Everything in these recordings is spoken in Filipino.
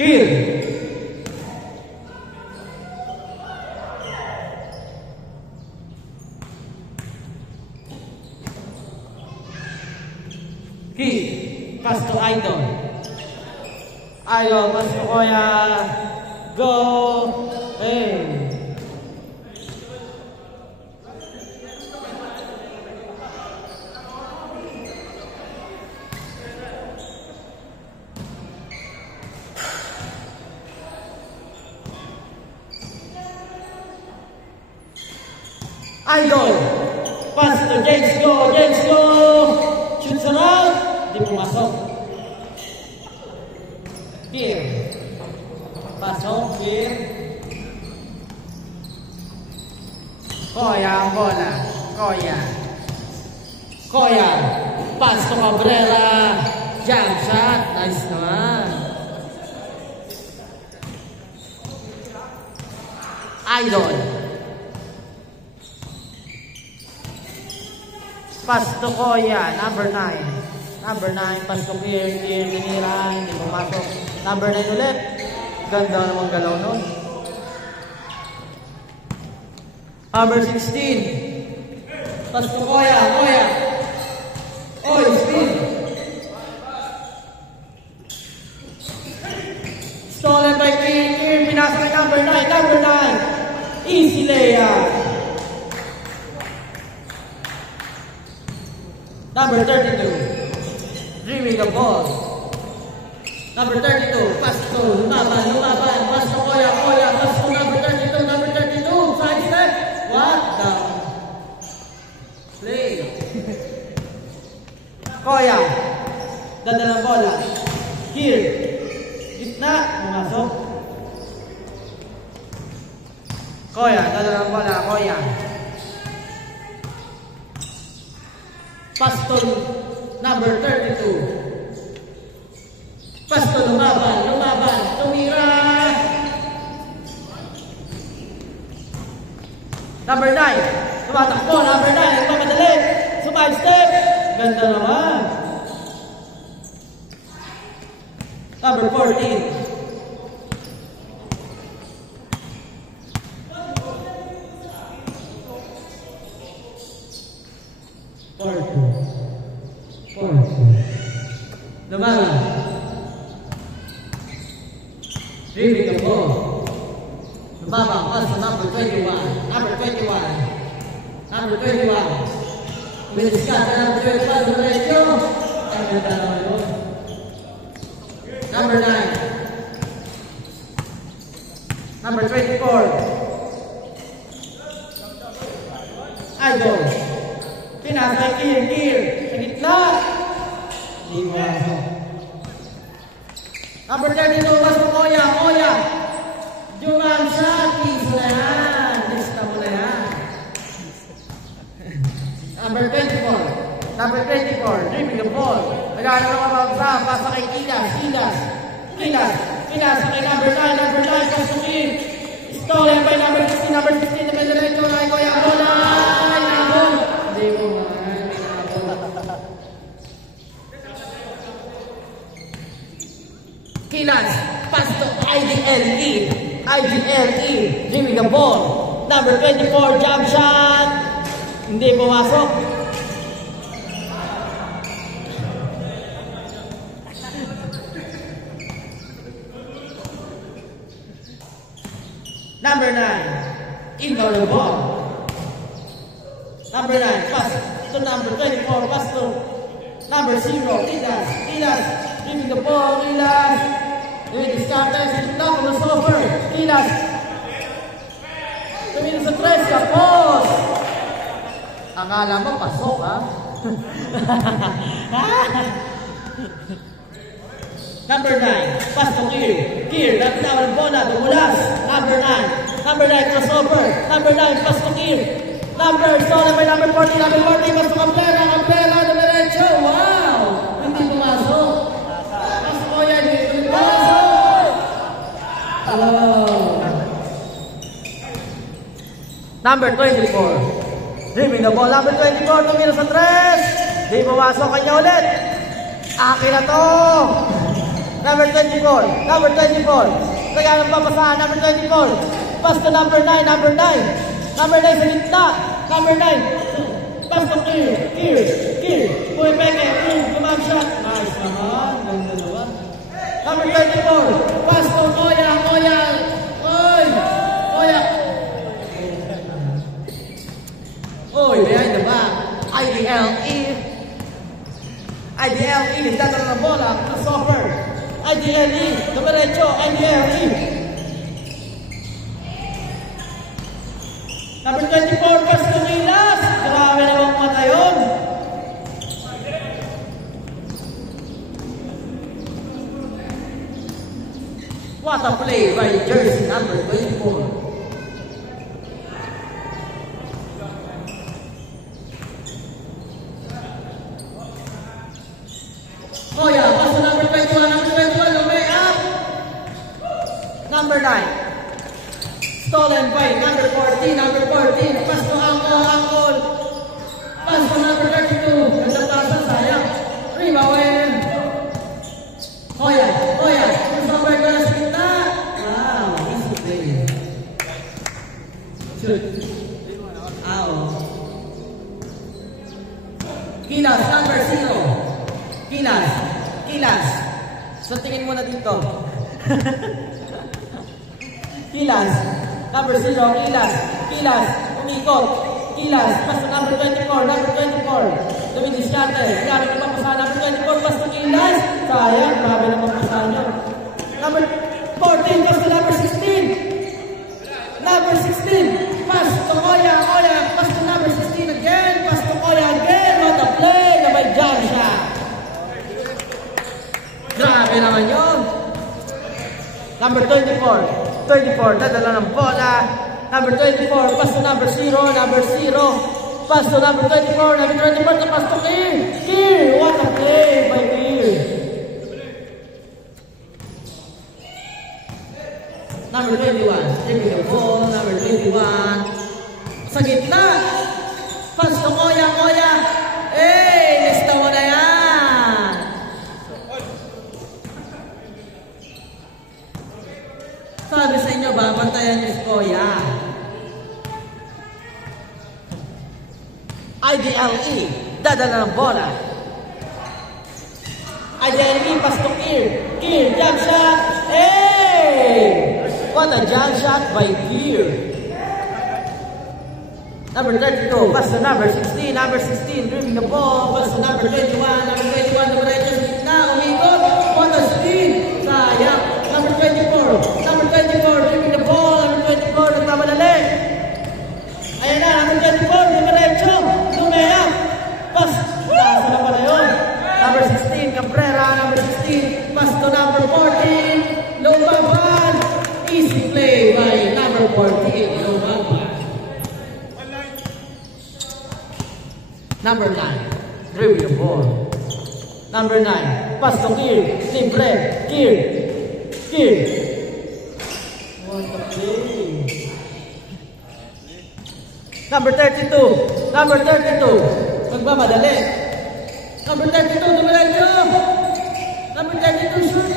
Kill. Kill. Pass to Idol. Idol, pass to Koya. Go. Hey. Idol, pass to James, go, shoots around, di pumasok. Here, pasok, here. Koya ang bola, Koya, pass to Cabrera, jump shot, nice naman. Idol. Pass to Koya, number 9. Number 9, pass to Kier, tinira, hindi pumasok. Number 9 ulit. Ganda namang galaw nun. Number 16. Pass to Koya. Oy, speed. Stolen by Kier, pinasa kay number 9. Easy layup. Number 32, dreaming the ball. Number 32, pass to lumaban, pass to Koya, pass to number 32, side step. What the play? Koya, dala ng bola. Here, gitna, pumasok. Koya, dala ng bola, Koya. Pass to number 32. Pass to lumaban, tumira. Number 9, tumatakbo, number 9, nagmamadali. Sumide step, ganda naman. Number 14. Lumaban. Dreaming the ball. Lumaban, pass to number 21. Number 21. With the shot, number 21, diretso. Ang ganda naman yun. Number 9. Number 24. Idol. Pinasay Kier. Sa gitna. Hindi mo aso. Number 32, pass mo Koya. Juman shot, piso na yan. Lista mo na yan. Number 24, dribbling the ball. Nagano na mababsa, pasa kay Kilas. Kilas kay number 9, pass to Kier. Stolen by number 16, na may diretso kay Koya. Bola! Hindi mo Kilas, pass to IDLE, dreaming the ball. Number 24, jump shot. Hindi pumasok. Number 9, inbound the ball. Number 9, pass to number 24, pass to number 0, Kilas, dreaming the ball, Kilas. Yung discarded, lock on the stopper, Kilas. Tumino sa 3, kapos. Akala mo, pasok ha? Number 9, pass to Kier, lapit na ang bola, dumulas. Number 9, crossover. Number 9, pass to Kier. Stolen by number 40, pass to Cabrera, diretso, wow! Hindi pumasok. Pass to Koya, hindi pumasok. Number 24, dribbling the ball. Number 24, tumira sa 3. Di pumasok, kanya ulit. Akin na to. Number 24. Number 24. Kaya ng papasahan. Number 24. Pass to number 9. Number 9. Number 9 sa gitna. Number 9. Pass to Kir. Kir. Pumipeke. Gumam shot. Nice naman. Ang dalawa. Number 34. Pass to Oya. Oy, behind the back. IDLE, dadala ng bola, crossover. IDLE, dumiretso, IDLE. Number 24, pass to Milas. Grabe namang mata yun. What a play by jersey number 24. Oh yeah, pass to number 21, Lumay up. Number 9. Stolen by number 14, pass to Angkol. Pass to number 32, nagtatasan, sayang. Rebound. Hoya, crossover ko na sa kita. Wow, easy play. Shoot. Ow. Kilas, number 0. Kilas. So tingin mo na dito. Kilas. Number 0, Kilas. Umikot. Kilas. Pass to number 24. Dumidisyarte. Kaya may papasahan. Number 24. Pass to Kilas. Sayang. Grabe na papasahan nyo. Number 14. Pass to number 16. Number 16. Pass to Oya. Pass to number 16 again. Pass to Oya again. What a play. Na may jam siya. Grabe naman yun. Number 24, dadala ng bola. Number 24, pass to number 0. Pass to number 24, pass to Kir. What a play by Kir. Number 21, taking the ball. Number 21, sa gitna. Pass to Oya. Lista mo na yan. Sabi sa inyo, babantayan niyo si Koya. IDLE, dadala ng bola. IDLE, pass to Kir, jump shot. Hey! What a jump shot by Kir. Number 32, pass to number 16, dribbling the ball. Pass to number 21, dumiretso sa gitna, umikot. What a speed. Sayang. Number 24, dribbling the ball. Number 24, nagmamadali. Ayan na, number 24, dumiretso. Lumea. Pass. Taas na pala yun. Number 16, Cabrera. Number 16, pass to number 14. Lumaban. Easy play by number 14. Lumaban. Number 9, dribbling the ball. Number 9, pass to Kir. Libre. Kir. What a play. Number 32, magmamadali. Number 32, dumiretso. Number 32, shoot.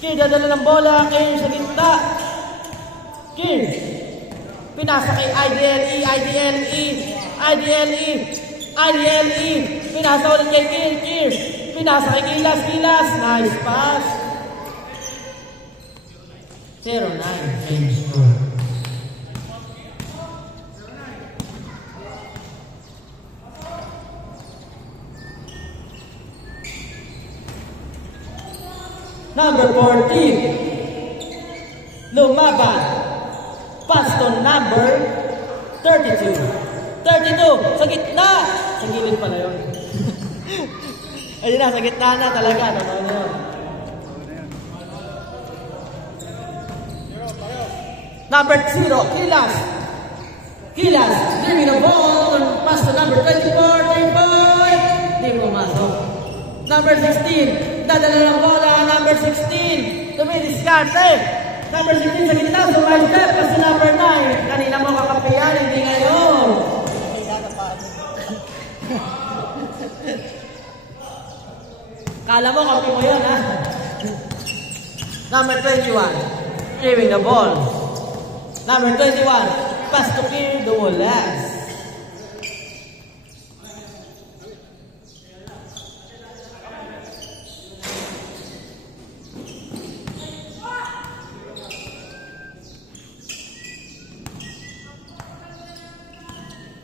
Kir, dadala ng bola. Kir sa gitna. Kir. Pinasa kay IDLE. Pinasa ulit kay Kir. Pinasa kay Kilas. Nice pass. 0-9. Same score. Number 14. Lumaban. Pass to number 32. Sa gitna. Sa gilid pala yun. Ayun na, sa gitna na talaga. Totoo na yun. Number 0, Kilas. Dribbling the ball. Pass to number 24. Hindi mo masok. Number 16. Dadala ng bola. Number 16. Dumidiskarte. Number 16 sa gitna. Sumay step. Kasi number 9. Kanina mo kakapiyan. Hindi ngayon. Kala mo, kampi mo yun, ha? Number 21, clearing the ball. Number 21, pass to clear the wall last.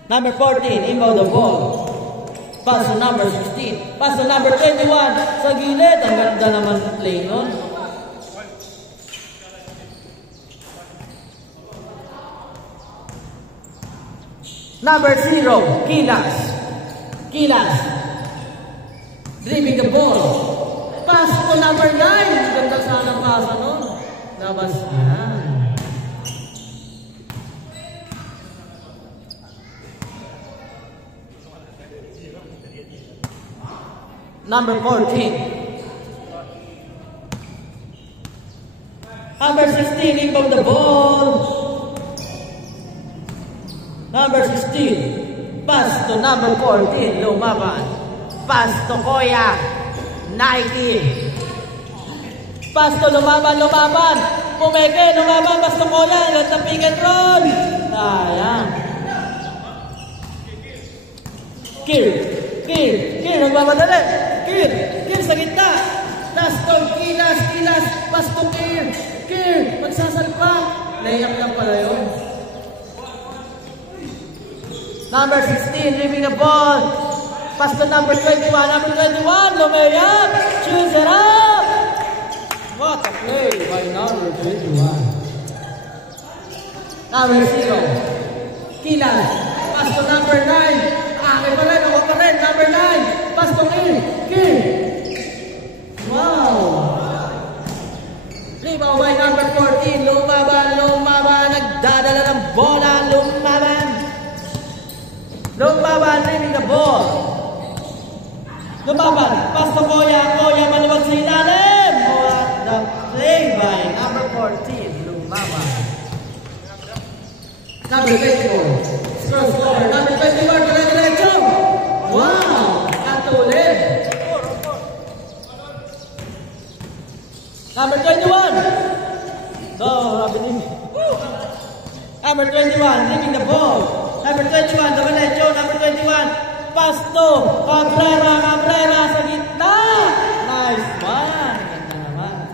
Number 14, inbound the ball. Pass to number 16. Pass to number 21. Sa gilid. Ang ganda naman sa play nun. Number 0, Kilas. Kilas. Dribbling the ball. Pass to number 9. Ganda sana ang pasa nun. Labas yan. Number 14. Number 16, inbound the ball. Number 16, pass to number 14, lumaban. Pass to Koya, Nike. Pass to lumaban. Pumeke, lumaban, pass to Koya, let the pick and roll. Sayang. Kill, nagmamadali. Kill sa gitna. Last to Kilas, pass to Kill, magsasalpak. Layup lang pala yun. Number 16, leaving the ball. Pass to number 21. Number 21, lumayap. Choose it up. What a play by number 21. Number 0, Kilas. Pass to number 9. Akin pa rin, ako pa rin. Number 9. Pass to Kill. Wow. Rebound by number 14. Lumaban. Nagdadala ng bola. Lumaban, leaving the ball. Lumaban. Pass to Koya. Maluwag sa ilalim. What the play by number 14. Lumaban. Number 24. Score. Number 24. Diretso. Wow. Katulid. Number 21. Number 21. Leaving the ball. Number 21. Diretso. Number 21. Pass to Cabrera sa gitna. Nice one. Ganda naman.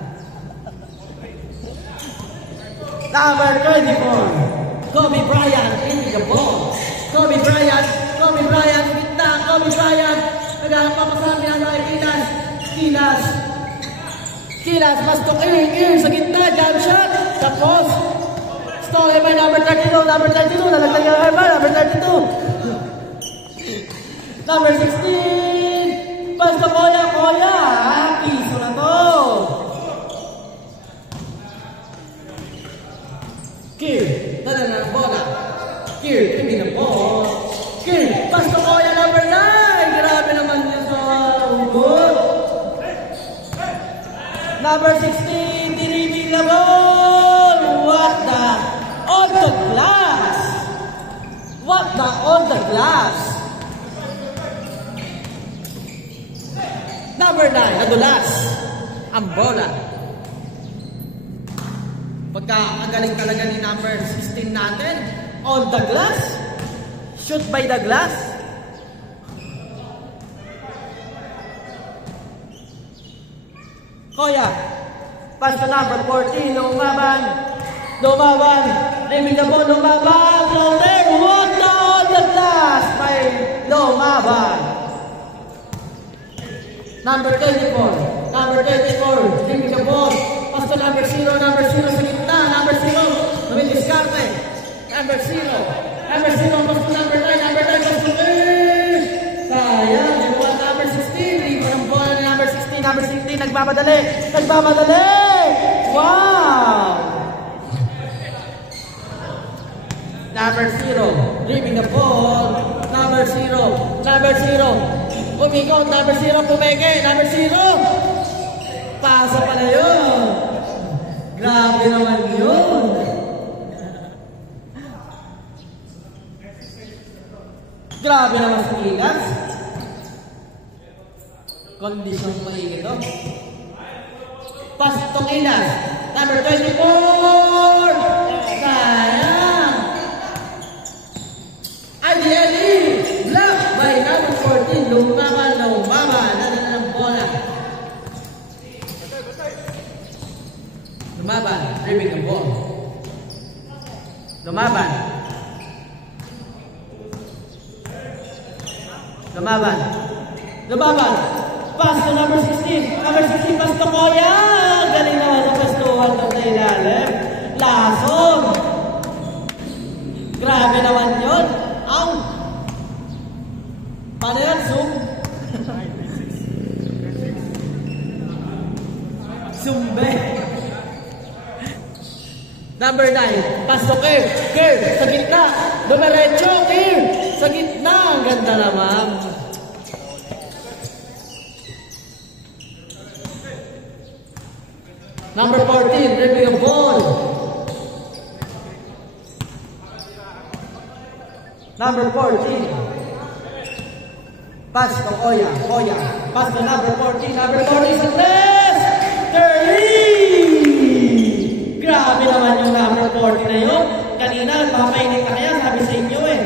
Number 24. Kobe Bryant leaving the ball. Kobe Bryant, gitna, Kobe Bryant, nagpapasabi na Kilas, pass to Kill, sa gitna, jump shot, tapos, stolen by number 32, nalaglag yung number 32. Number 16, pass to Koya, piso na to. Kill, dala na ang bola. Kill, hindi na ball. Kill, pass to Koya, number 9. Grabe naman yun sa good. Number 16, diribing the ball. What the? On the glass. Number 9, nadulas. Ang bola. Pagka-agaling talaga ni number 16 natin. On the glass. Shoot by the glass. Koya. Pass to number 14. Lumaban. Leaving the ball. Lumaban. Floater. What the on the glass by Lumaban. Number 34. Leaving the ball. Pass to number 0 sa gitna. Number 0. Dumidiskarte. Number 0. Pass to number 9. Number 9 pass to sayang. Number 16. Libo ng bola ni number 16. Number 16 nagmamadali. Wow. Number 0. Leaving the ball. Number 0. Umikot. Number 0. Pumeke. Number 0. Pasa pala yun. Grabe naman yun. Grabe naman sa Kilas. Kondisyong maingit, no? Pasok Inas. Number 24. Sayang. IDLE. Block by number 14. Lumaban. Nadala ng bola. Lumaban. Dribbling ng ball. Lumaban. Pass to number 16. Number 16, pass to Koya. Galing naman ang pastuhan doon sa ilalim. Lason. Grabe naman yun. Paano yan? Zoom? Zumbe. Number 9, pass to Kerr. Kerr, sa gitna. Dumiretso, Kerr. Sa gitna. Ang ganda naman. Number 14, dribbling a ball. Number 14. Pass to Koya. Pass to number 14. Number 14 is a press. Grabe naman yung number 40 na yun. Kanina, papainit ka kaya, sabi sa inyo eh.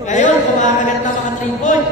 Ngayon, kumakagat na mga 3 point.